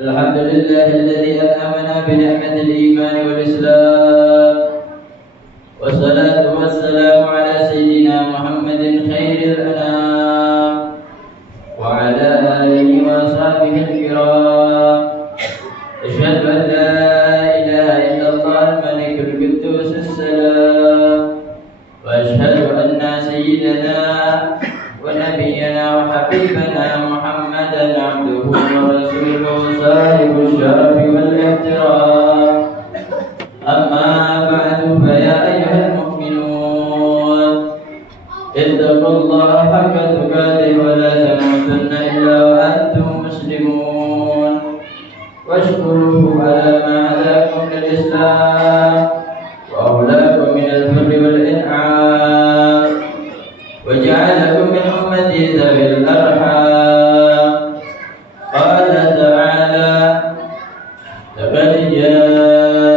Alhamdulillah alladzi an'amana bi ni'matil iman wal islam. Wassalatu wassalamu ala sayyidina Muhammadin khairil anam wa ala alihi wa sahbihi al-kiram. Asyhadu an la ilaha illallah al-malikul quddus as-salam wa asyhadu anna sayyidana wa nabiyyana wa habibana Muhammadan abduhu wa rasuluhu sahibul syarafi wal ihtiram. Amma ba'du fa ya ayyuhal mu'minun ittaqullaha haqqa tuqatih wa la tamutunna illa wa antum muslimun washkuruhu ala ma hadakum lil islam wa awlakum min al-birri wal in'am wa ja'alakum min ummati dhawil arham. Qala ta'ala laqad ja'akum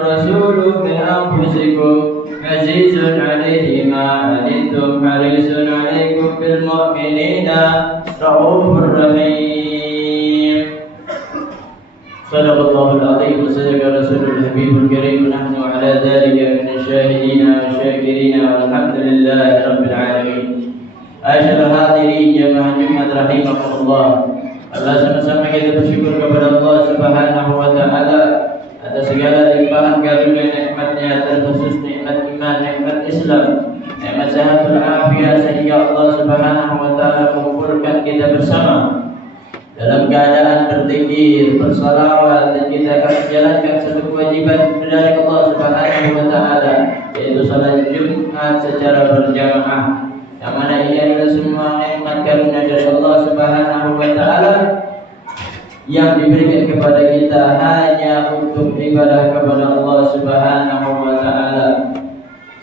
rasulun min anfusikum azizun 'alayhi ma 'anittum harisun 'alaykum bil mu'minina raufur rahim. Sadaqallahul 'azim wa sadaqa rasulul habibul karim. Nahnu 'ala dhalika min asyahidina wa syakirina walhamdulillahi rabbil alamin. Asyhadu hadirin jamaah Jumat rahimakumullah. Allah, sama-sama kita bersyukur kepada Allah Subhanahu wa taala atas segala limpahan karunia nikmatnya, terkhusus nikmat iman, nikmat Islam, nikmat sehatul afiat, sehingga Allah Subhanahu wa taala mengumpulkan kita bersama dalam keadaan berzikir, bersalawat, dan kita akan menjalankan satu kewajiban dari Allah Subhanahu wa taala, yaitu salat Jumat secara berjamaah. Yang mana ini adalah semua nikmat karunia dari Allah Subhanahu wa taala yang diberikan kepada kita hanya untuk ibadah kepada Allah Subhanahu wa taala.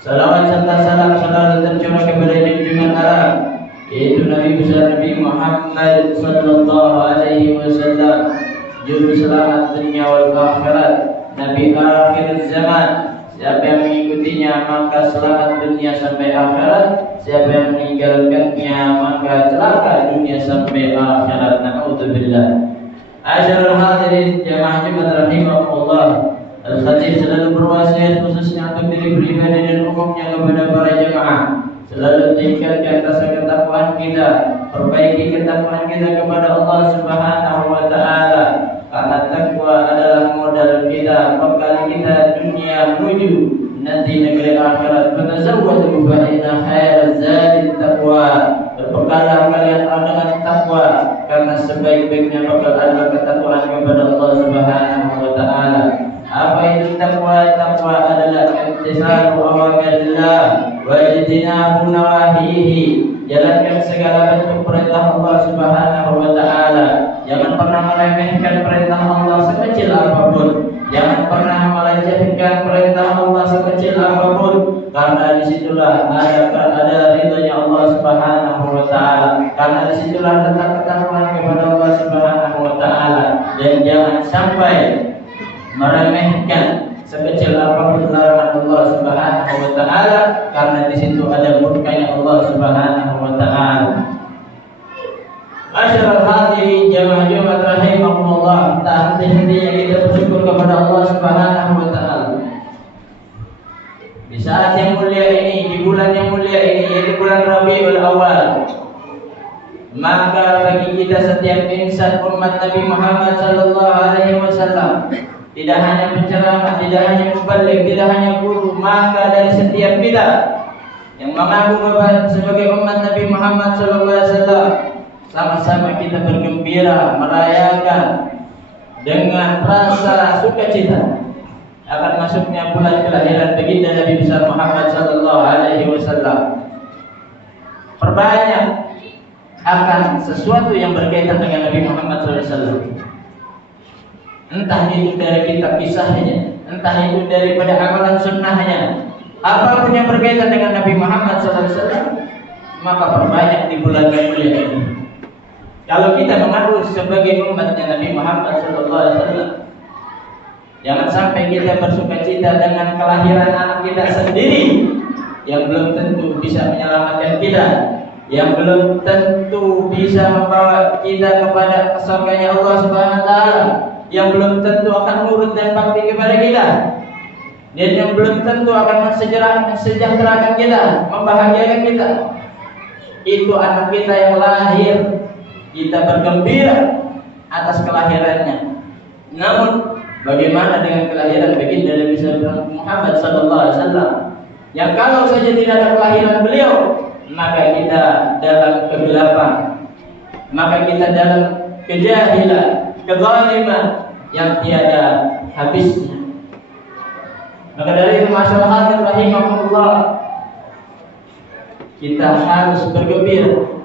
Salawat serta salam selalu tercurah kepada junjungan alam, yaitu Nabi besar Nabi Muhammad sallallahu alaihi wasallam, juru selamat dunia wal akhirat, Nabi akhir zaman. Siapa yang mengikutinya maka selamat dunia sampai akhirat. Siapa yang meninggalkannya maka celaka dunia sampai akhirat. Na'udzubillah. Asyarul hadirin jamaah Jumat rahimahullah. Al-Khatib selalu berwasiat khususnya untuk diri pribadi dan umumnya kepada para jamaah. Selalu tingkatkan rasa ketakwaan kita, perbaiki ketakwaan kita kepada Allah Subhanahu wa taala. Karena takwa adalah modal kita, bekal kita dunia menuju nanti negeri akhirat. Fatazawwadu fa inna khairaz zadi taqwa. Berbekallah kalian dengan takwa, karena sebaik-baiknya bekal adalah ketakwaan kepada Allah Subhanahu wa taala. Apa itu takwa? Takwa adalah imtisalu awamirillah wa ijtinabu nawahihi. Jalankan segala bentuk perintah Allah Subhanahu wa taala. Jangan pernah meremehkan perintah Allah sekecil apapun. Jangan pernah melecehkan perintah Allah sekecil apapun, karena disitulah ada ridhonya Allah Subhanahu wa taala. Karena disitulah letak ketakwaan kepada Allah Subhanahu wa taala. Dan jangan sampai meremehkan sekecil apapun larangan Allah Subhanahu wa taala, karena di situ ada murkanya Allah Subhanahu wa taala. Masyarul hadirin jamaah Jumat rahimahumullah, tak henti-hentinya kita bersyukur kepada Allah Subhanahu wa taala. Di saat yang mulia ini, di bulan yang mulia ini, yaitu bulan Rabiul Awal, maka bagi kita setiap insan umat Nabi Muhammad sallallahu alaihi wasallam, tidak hanya penceramah, tidak hanya mubalik, tidak hanya guru, maka dari setiap kita yang mengaku sebagai umat Nabi Muhammad sallallahu alaihi wasallam, sama-sama kita bergembira merayakan dengan rasa sukacita akan masuknya bulan kelahiran baginda Nabi besar Muhammad sallallahu alaihi wasallam. Perbanyak akan sesuatu yang berkaitan dengan Nabi Muhammad sallallahu alaihi wasallam. Entah itu dari kitab kisahnya, entah itu daripada amalan sunnahnya, apapun yang berkaitan dengan Nabi Muhammad sallallahu alaihi wasallam, maka perbanyak di bulan yang mulia ini. Kalau kita mengaku sebagai umatnya Nabi Muhammad sallallahu alaihi wasallam, jangan sampai kita bersukacita dengan kelahiran anak kita sendiri yang belum tentu bisa menyelamatkan kita, yang belum tentu bisa membawa kita kepada surganya Allah Subhanahu wa taala, yang belum tentu akan nurut dan bakti kepada kita, dan yang belum tentu akan mensejahterakan kita, membahagiakan kita. Itu anak kita yang lahir, kita bergembira atas kelahirannya. Namun bagaimana dengan kelahiran baginda Nabi Muhammad sallallahu alaihi wasallam, yang kalau saja tidak ada kelahiran beliau, maka kita dalam kegelapan, maka kita dalam kejahilan, kezaliman yang tiada habisnya. Maka dari itu masyarakat rahimahullah, kita harus bergembira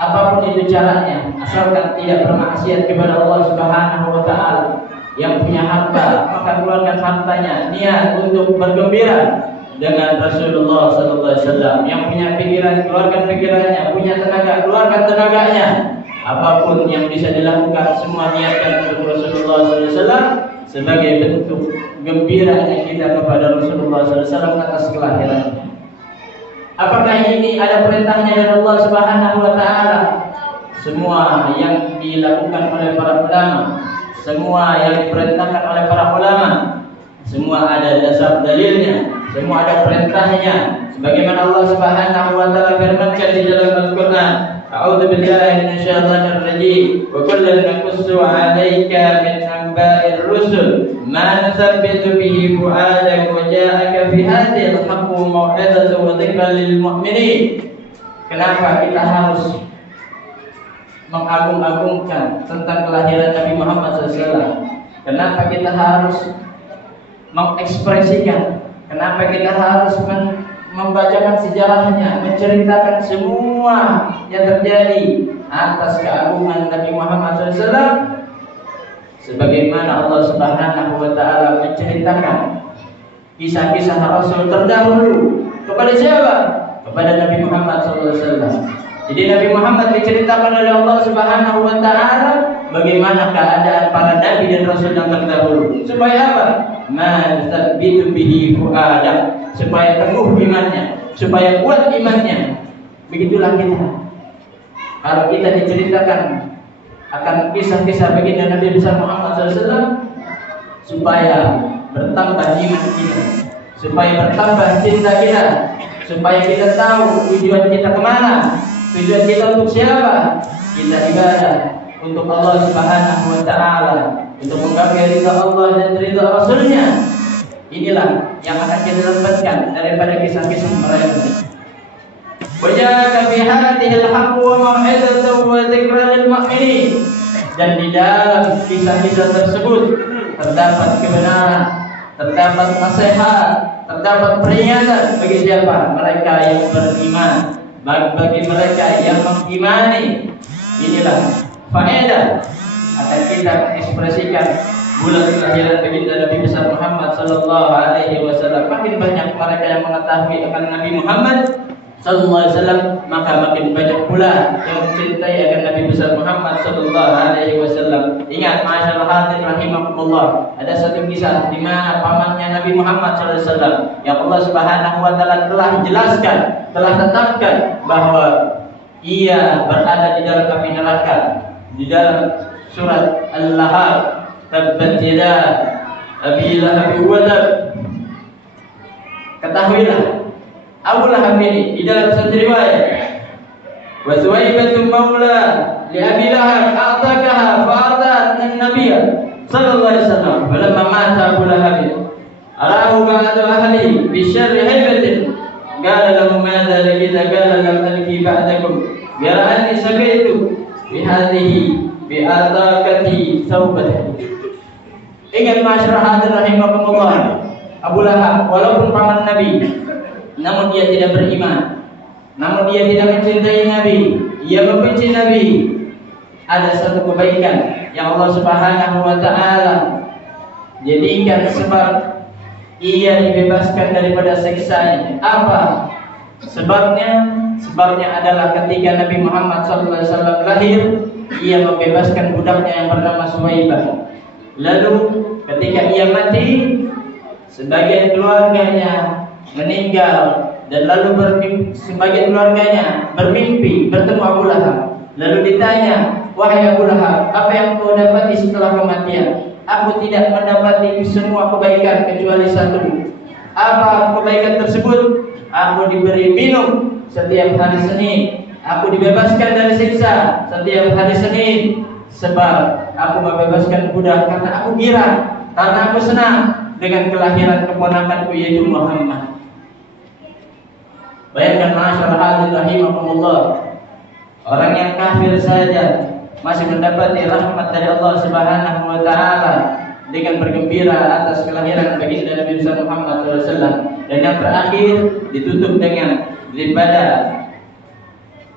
apapun itu caranya, asalkan tidak bermaksiat kepada Allah Subhanahu wa taala. Yang punya harta, maka keluarkan hartanya, niat untuk bergembira dengan Rasulullah sallallahu alaihi wasallam. Yang punya pikiran, keluarkan pikirannya, punya tenaga, keluarkan tenaganya. Apapun yang bisa dilakukan, semua niatkan untuk Rasulullah sallallahu alaihi wasallam sebagai bentuk gembiranya kita kepada Rasulullah sallallahu alaihi wasallam atas kelahirannya. Apakah ini ada perintahnya dari Allah Subhanahu wa taala? Semua yang dilakukan oleh para ulama, semua yang diperintahkan oleh para ulama, semua ada dasar dalilnya, semua ada perintahnya. Sebagaimana Allah Subhanahu wa taala firmankan di dalam Al-Qur'an, A'udzu billahi minasyaitonir rajim, wa kullan naqussu 'alaika min anba'ir rusul ma nuthabbitu bihi fu'adak wa ja'aka fi hadhihi al-haqqu mau'izatu wa dzikra lil mu'minin. Kenapa kita harus mengagung-agungkan tentang kelahiran Nabi Muhammad SAW? Kenapa kita harus mengekspresikan? Kenapa kita harus membacakan sejarahnya, menceritakan semua yang terjadi atas keagungan Nabi Muhammad SAW? Sebagaimana Allah Subhanahu wa taala menceritakan kisah-kisah Rasul terdahulu kepada siapa? Kepada Nabi Muhammad SAW. Jadi Nabi Muhammad diceritakan oleh Allah Subhanahu wa taala bagaimana keadaan para nabi dan rasul yang terdahulu. Supaya apa? Ma tsabbitu bihi fu'adak, supaya teguh imannya, supaya kuat imannya. Begitulah kita. Kalau kita diceritakan akan kisah-kisah baginda Nabi besar Muhammad SAW, supaya bertambah iman kita, supaya bertambah cinta kita, supaya kita tahu tujuan kita kemana, tujuan kita untuk siapa. Kita ibadah untuk Allah Subhanahu wa taala, untuk menggapai ridha Allah dan ridha Rasulnya. Inilah yang akan kita dapatkan daripada kisah-kisah mereka. Wajaka fi hadhihi al-haqq wa mau'izatan wa dzikra lil mu'minin. Dan di dalam kisah-kisah tersebut terdapat kebenaran, terdapat nasihat, terdapat peringatan bagi siapa? Mereka yang beriman, bagi mereka yang mengimani. Inilah faedah akan kita ekspresikan bulan kelahiran baginda Nabi besar Muhammad sallallahu alaihi wasallam. Makin banyak mereka yang mengetahui akan Nabi Muhammad sallallahu alaihi wasallam, maka makin banyak pula yang mencintai akan Nabi besar Muhammad sallallahu alaihi wasallam. Ingat, ma'asyiral hadirin rahimakumullah, ada satu kisah di mana pamannya Nabi Muhammad sallallahu alaihi wasallam yang Allah Subhanahu wa taala telah jelaskan, telah tetapkan bahwa ia berada di dalam api neraka. Di dalam surat Al-Lahab, tabbat yada abi lahab wa tab. Ketahuilah, Abu Lahab ini di dalam satu riwayat, wa Suwaibatu maula li Abi Lahab a'takaha fa'atat an-nabiy sallallahu alaihi wasallam. Falamma mata Abu Lahab arahu ba'du ahli bi syarri haibatin qala lahu madza lakita qala lam alki ba'dakum yara'ani sabaitu bi hadhihi bi ataqati thawbati. Ingat masyarakat hadirin rahimakumullah, Abu Lahab walaupun paman Nabi, namun dia tidak beriman, namun dia tidak mencintai Nabi, ia membenci Nabi. Ada satu kebaikan yang Allah Subhanahu wa taala jadikan sebab ia dibebaskan daripada siksanya. Apa sebabnya? Sebabnya adalah ketika Nabi Muhammad SAW lahir, ia membebaskan budaknya yang bernama Suwaibah. Lalu ketika ia mati, sebagian keluarganya meninggal, dan lalu sebagian keluarganya bermimpi bertemu Abu Lahab. Lalu ditanya, wahai Abu Lahab, apa yang kau dapati setelah kematian? Aku tidak mendapati semua kebaikan kecuali satu. Apa kebaikan tersebut? Aku diberi minum setiap hari Senin. Aku dibebaskan dari siksa setiap hari Senin. Sebab aku membebaskan budak karena aku girang, karena aku senang dengan kelahiran keponakanku yaitu Muhammad. Bayangkan masyarakat hadirin rahimakumullah, orang yang kafir saja masih mendapati rahmat dari Allah Subhanahu wa taala dengan bergembira atas kelahiran baginda Nabi Muhammad SAW. Dan yang terakhir ditutup dengan daripada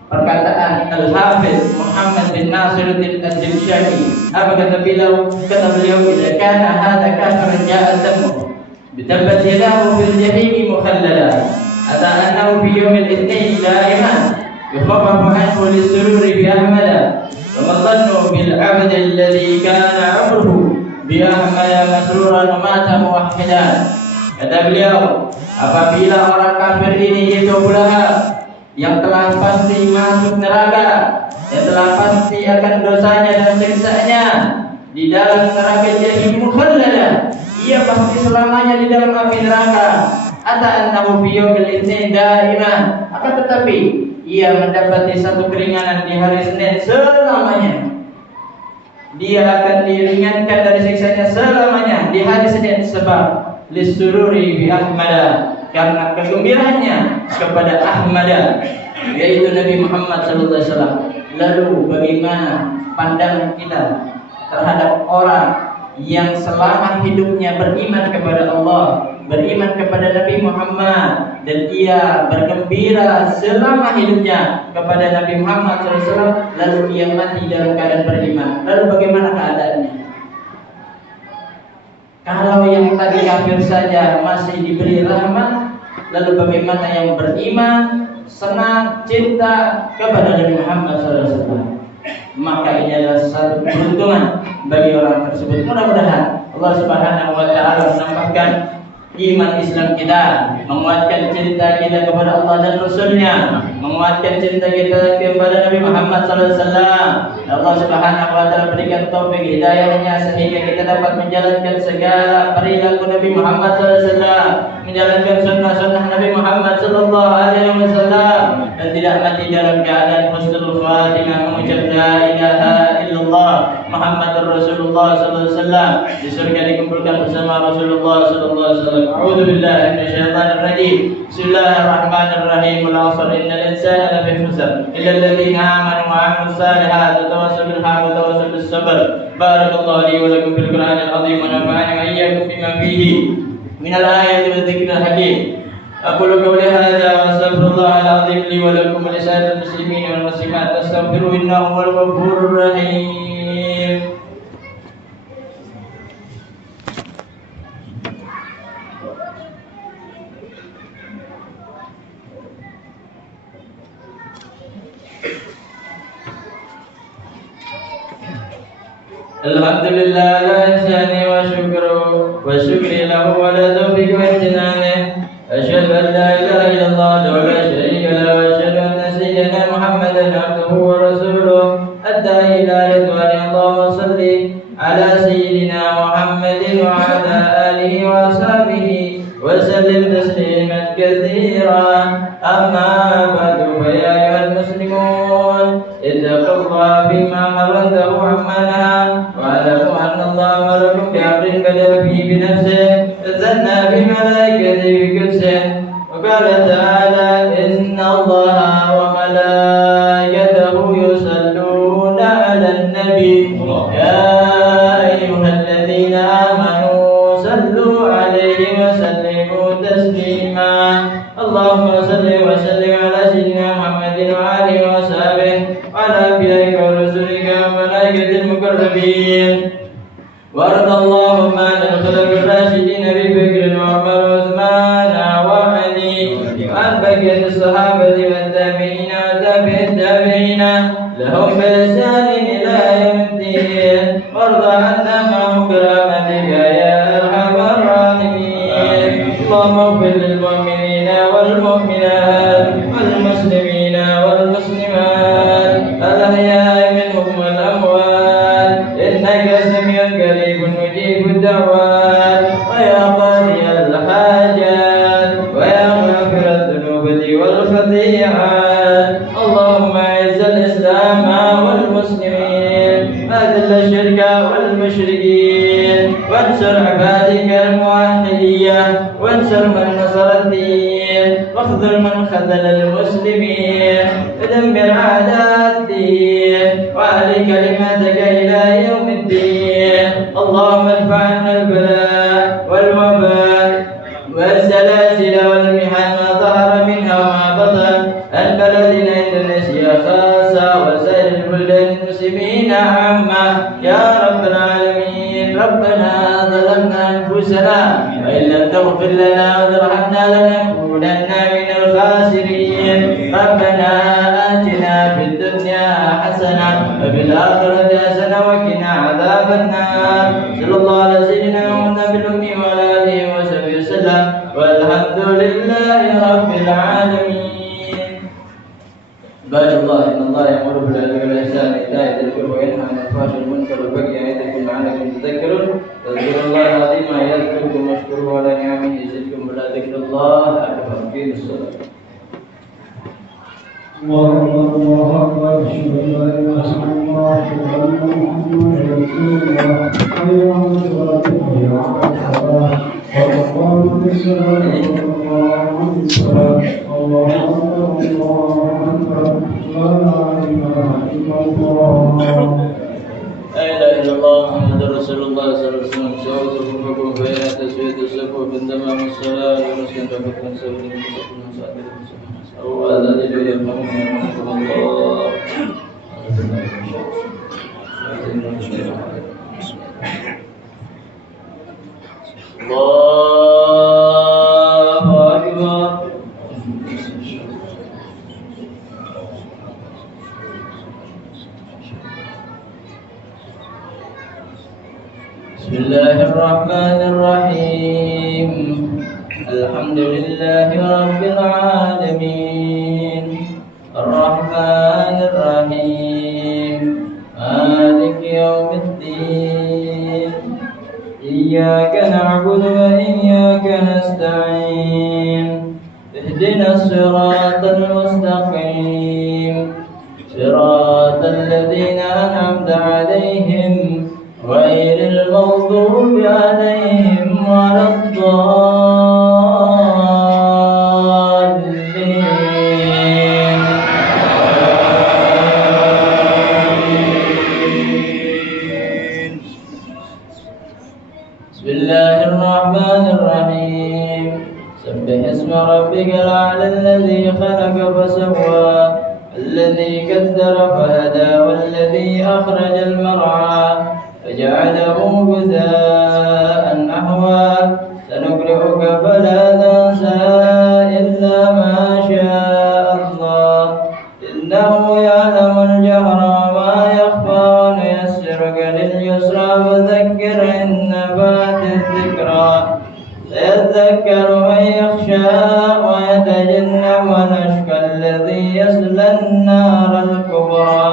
perkataan Al-Hafiz Muhammad bin Nasiruddin Al-Jimshani. Apa kata beliau? Kata beliau, "Idza kana hadza kafiran ja'a damu bitabbat yadahu fil jahimi mukhallala ata annahu fi yawmil itsnain da'iman yukhaffafu anhu lis-sururi bi ahmada wa madhannu bil 'abdi alladhi kana 'umruhu bi ahmada masruran wa mata muwahhidan." Kata beliau, apabila orang kafir ini yaitu Abu Lahab yang telah pasti masuk neraka, yang telah pasti akan dosanya dan siksaannya di dalam neraka jahim mukhallala, ia pasti selamanya di dalam api neraka. Ata annahu fi yaumil itsnain da'iman, akan tetapi ia mendapati satu keringanan di hari Senin selamanya. Dia akan diringankan dari siksanya selamanya di hari Senin, sebab lisururi bi ahmada, karena kegembiraannya kepada Ahmada, yaitu Nabi Muhammad SAW. Lalu bagaimana pandangan kita terhadap orang yang selama hidupnya beriman kepada Allah, beriman kepada Nabi Muhammad, dan ia bergembira selama hidupnya kepada Nabi Muhammad SAW, lalu ia mati dalam keadaan beriman. Lalu bagaimana keadaannya? Kalau yang tadi kafir saja masih diberi rahmat, Lalu bagaimana yang beriman, senang, cinta kepada Nabi Muhammad SAW? Maka ini adalah satu keberuntungan bagi orang tersebut. Mudah-mudahan Allah Subhanahu wa taala menambahkan iman Islam kita, menguatkan cinta kita kepada Allah dan Rasul-Nya, menguatkan cinta kita kepada Nabi Muhammad SAW. Allah Subhanahu wa taala berikan taufik hidayahnya sehingga kita dapat menjalankan segala perilaku Nabi Muhammad SAW, menjalankan sunnah-sunnah Nabi Muhammad SAW, dan tidak mati dalam keadaan husnul khatimah, mengucap la ilaha illallah Muhammadur Rasulullah SAW, di surga dikumpulkan bersama Rasulullah SAW. A'udzu billahi minasyaitonir rajim. Bismillahirrahmanirrahim. Al-'asr innal insana lafi khusr illa alladziina aamanu wa 'amilus salihati wa tawassaw bil haqqi wa tawassaw bis sabr. Barakallahu li wa lakum fil Qur'anil 'azim wa nafa'ani wa iyyakum bima fihi minal ayati wa dzikril hakim. Aqulu qawli hadza wa astaghfirullahal 'azim li wa lakum wa lisa'iril muslimin wal muslimat fastaghfiruhu innahu huwal ghafurur rahim. Alhamdulillah ala ihsani wa syukri lahu wa la tawfiq wa imtinani. Asyhadu an la ilaha illallah wa la syarika lahu wa asyhadu anna sayyidina Muhammadan abduhu wa rasuluh ad-da'i ila ridwani. Allahumma shalli ala sayyidina Muhammadin wa ala alihi wa sahbihi wa sallim tasliman katsiran. Amma ba'du, fa ya ayyuhal muslimun ittaqullaha fima harramahu amana wa'lamu anna Allaha amarakum bi'amrin bada'a fihi bi nafsihi tazanna bi malaikatihi bi qudsihi wa qala ta'ala inna Allaha wa malaikatahu yusalluna 'alan nabi ya ayyuhalladzina amanu sallu 'alaihi wa sallimu taslima. Allahumma salli wa sallim ala sayyidina Muhammadin wa alihi wa sahbihi wa ala anbiya'ika wa rusulika wa malaikatil muqarrabin. وارض اللهم عن الخلفاء الراشدين ابي بكر وعمر وعثمان وعلي وعن بقية الصحابة والتابعين وتابع التابعين لهم بإحسان إلى يوم الدين. وارض عنا معهم برحمتك يا أرحم الراحمين. اللهم اغفر للمؤمنين والمؤمنات والمسلمين والمسلمات الأحياء منهم والأموات إنك سميع قريب مجيب الدعوات ويا قاضي الحاجات ويا غافر الذنوب والخطيئات. اللهم أعز الإسلام والمسلمين وأذل الشرك والمشركين وانصر عبادك الموحدين وانصر من نصر الدين واخذل من خذل المسلمين ودمر أعداء الدين وأعلي كلماتك إلى يوم الدين. اللهم ادفع عنا البلاء والوباء والزلازل والمحن ما ظهر منها وما بطن عن بلدنا إندونيسيا خاصة وسائر البلدان المسلمين عامة يا رب العالمين. ربنا ظلمنا أنفسنا وإن لم تغفر لنا وترحمنا لنكونن من الخاسرين. ربنا آتنا في الدنيا حسنة وفي الآخرة حسنة وقنا عذاب النار. صلى الله على سيدنا محمد بالأمي وعلى آله وصحبه وسلم والحمد لله رب العالمين. عباد الله إن الله يأمر بالعدل والإحسان وإيتاء ذي القربى وينهى عن الفحشاء والمنكر والبغي يعظكم لعلكم تذكرون. اذكروا الله العظيم يذكركم واشكروه على نعمه يزدكم ولذكر الله أكبر. في الصلاة. الله أكبر. أشهد أن لا إله إلا الله أشهد أن محمدا رسول الله. حي على الصلاة حي على الصلاة وقامت الصلاة وقامت الصلاة. الله أكبر الله أكبر لا إله إلا الله. لا إله إلا الله محمد رسول الله صلى الله عليه وسلم. سووا صفوفكم بين تسوية الصفوف تمام الصلاة ونسكن ربكم سووا صفوفكم سائر المسلمين. وهذا الذي يرحمكم يرحمكم الله. الله أكبر. الحمد لله رب العالمين الرحمن الرحيم مالك يوم الدين إياك نعبد وإياك نستعين اهدنا الصراط المستقيم صراط الذين أنعمت عليهم غير المغضوب عليهم ولا الضالين. بسم الله الرحمن الرحيم سبح اسم ربك الأعلى الذي خلق فسوى الذي قدر فهدى والذي أخرج المرعى فجعله غثاء نحوا سنقرئك فلا تنسى إلا ما شاء الله إنه يعلم الجهر وما يخفى ونيسرك لليسرى فذكر إن نفعت الذكرى سيذكر من يخشى ويتجنبها الأشقى الذي يصلى النار الكبرى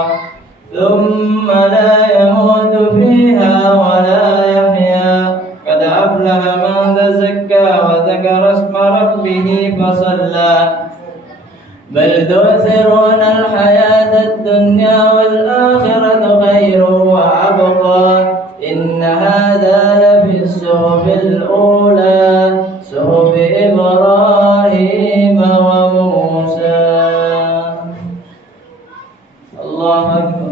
ثم لا يموت فيها ولا يحيا قد أفلح من تزكى وذكر اسم ربه فصلى بل تؤثرون الحياة الدنيا والآخرة خير وأبقى إن هذا لفي الصحف الأولى صحف إبراهيم وموسى. الله أكبر.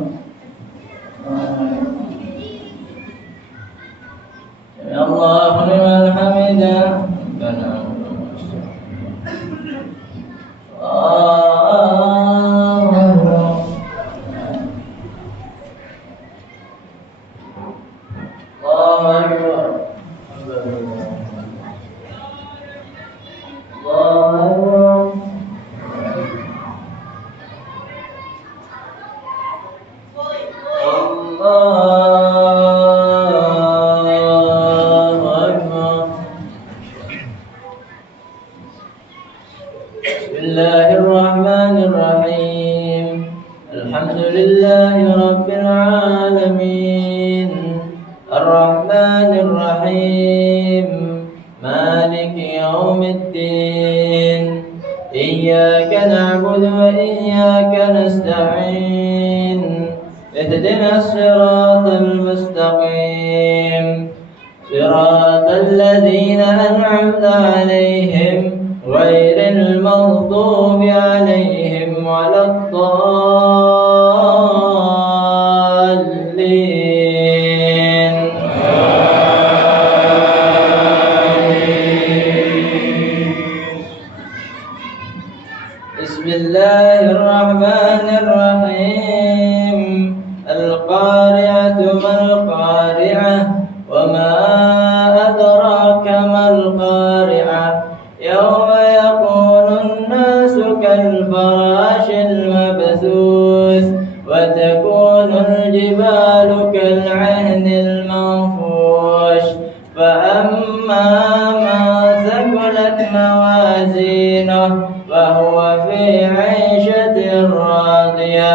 سمع الله لمن حمده ربنا بسم الله الرحمن الرحيم الحمد لله رب العالمين الرحمن الرحيم مالك يوم الدين إياك نعبد وإياك نستعين اهدنا الصراط المستقيم صراط الذين أنعمت عليهم غير المغضوب عليهم ولا الضالين. بسم الله الرحمن الرحيم القارعة ما القارعة وما أدراك ما القارعة يوم يكون الناس كالفراش المبثوث وتكون الجبال كالعهن المنفوش فأما من ثقلت موازينه فهو في عيشة راضية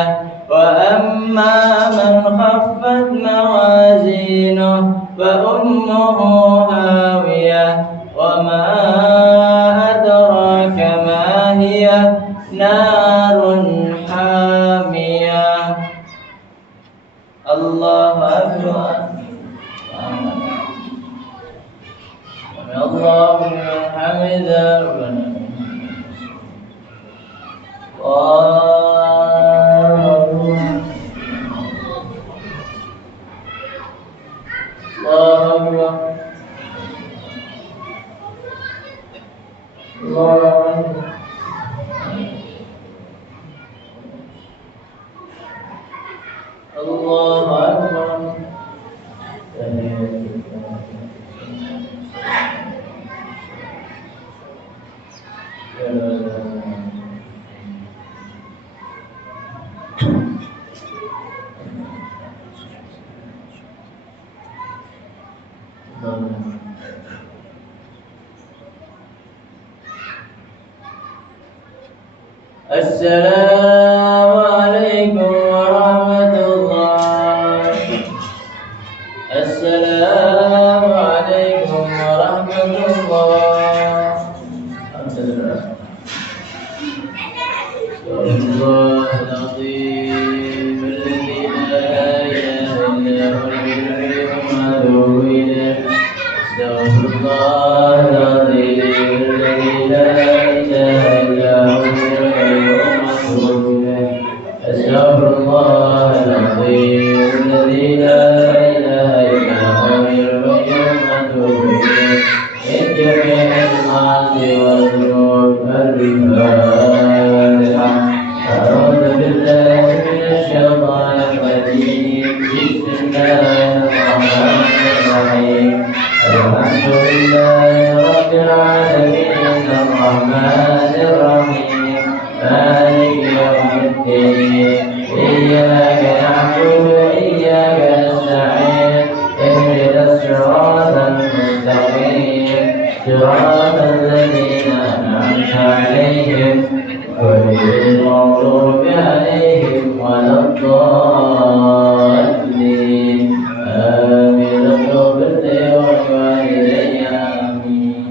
وأما من خفت موازينه فأمه هاوية وما أدراك ما هي نار حامية. الله أكبر. الله لمن حمده ربنا الله أكبر. السلام عليكم ورحمة الله. السلام عليكم ورحمة الله. الحمد لله. الله العظيم الذي لا إله إلا هو الحي وأتوب إليه. استغفر الله العظيم الذي لا إله إلا هو الحي وأتوب إليه. استغفر الله العظيم الذي لا إله إلا هو الحي وأتوب إليه من جميع المعاصي والذنوب. الفاتحة. أعوذ بالله من الشيطان الرجيم. بسم الله الرحمن الرحيم. الحمد لله رب العالمين الرحمن الرحيم مالك يوم الدين. إياك نعبد وإياك نستعين. اهدنا الصراط المستقيم صراط الذين أنعمت عليهم غير المغضوب عليهم ولا الضالين. آمين. اغفر لي ولوالدي. آمين.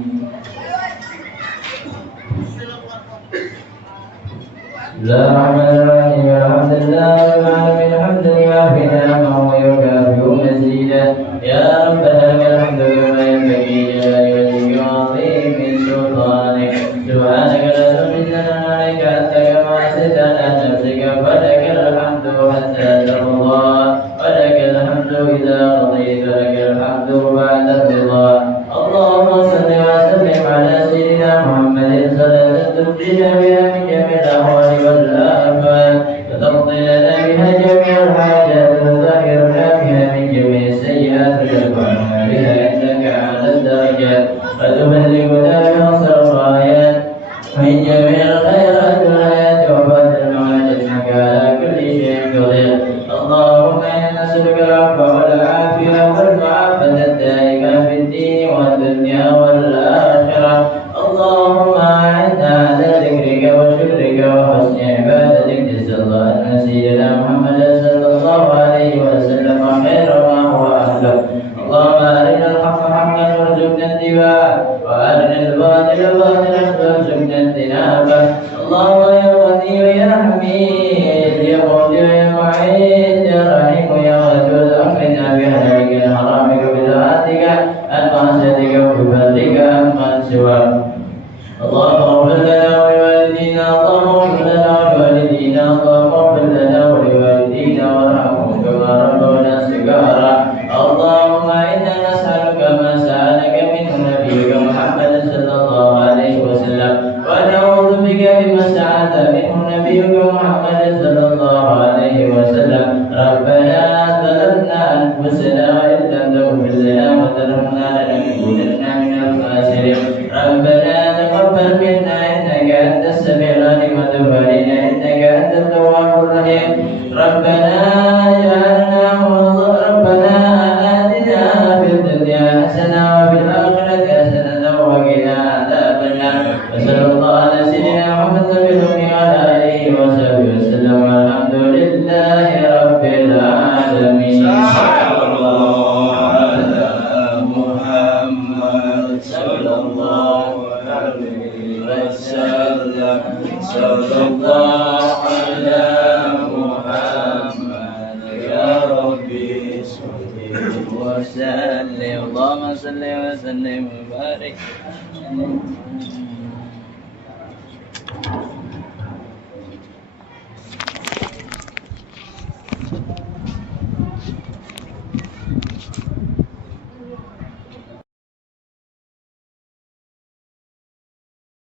بسم الله الرحمن الرحيم. الحمد لله رب العالمين. الحمد لله في نعمه ويكافئ مزيدا. يا ربنا لك الحمد كما ينبغي لجلال وجهك وعظيم سلطانك. سبحانك لا تملنا عليك أنت كما أثنيت على نفسك. فلك الحمد حتى ترضى ولك الحمد إذا رضيت. لك الحمد بعد الرضا. اللهم صل وسلم على سيدنا محمد صلاة تنجينا بها من جميع الأهوال والآفات وتقضي لنا بها جميع الحاجات وتطهرنا بها من جميع السيئات وترفعنا بها إنك أعلى الدرجات وتبلغنا بها أقصى الغايات من جميع الخيرات والآيات وفات المعاد إنك على كل شيء قدير. اللهم إنا نسألك العفو والعافية والمعافاة الدائمة في الدين والدنيا والآخرة. اللهم أعنا على ذكرك وشكرك وحسن عبادتك. جزا الله أن سيدنا محمد صلى الله عليه وسلم خير ما هو أهله. اللهم أرنا الحق حقا وارزقنا اتباعه وأرنا الباطل باطلا وارزقنا اجتنابه. اللهم يا غني يا حميد يا مقدر يا معيد يا رحيم يا ودود أخرجنا بحلالك حرامك بطاعتك عن معصيتك وبفضلك عمن سواك. اللهم اغفر لنا ولوالدينا. اللهم اغفر لنا ولوالدينا. اللهم اغفر لنا ولوالدينا وارحمهم كما ربونا صغارا. اللهم إنا نسألك ما سألك منه نبيك محمد صلى الله عليه وسلم ونعوذ بك بما استعاذ منه نبيك محمد صلى الله عليه وسلم. ربنا ظلمنا أنفسنا وإن لم تغفر لنا وترحمنا لنكونن من الخاسرين. ربنا تقبل منا إنك أنت السميع العليم وتب علينا إنك أنت التواب الرحيم. ربنا آتنا في الدنيا حسنة وفي الآخرة حسنة وقنا عذاب النار. وصلى الله على سيدنا محمد وعلى آله وصحبه وسلم والحمد لله رب العالمين. صلى الله على محمد صلى الله عليه وسلم. صلى الله على محمد يا ربي صل وسلم. اللهم صل وسلم وبارك.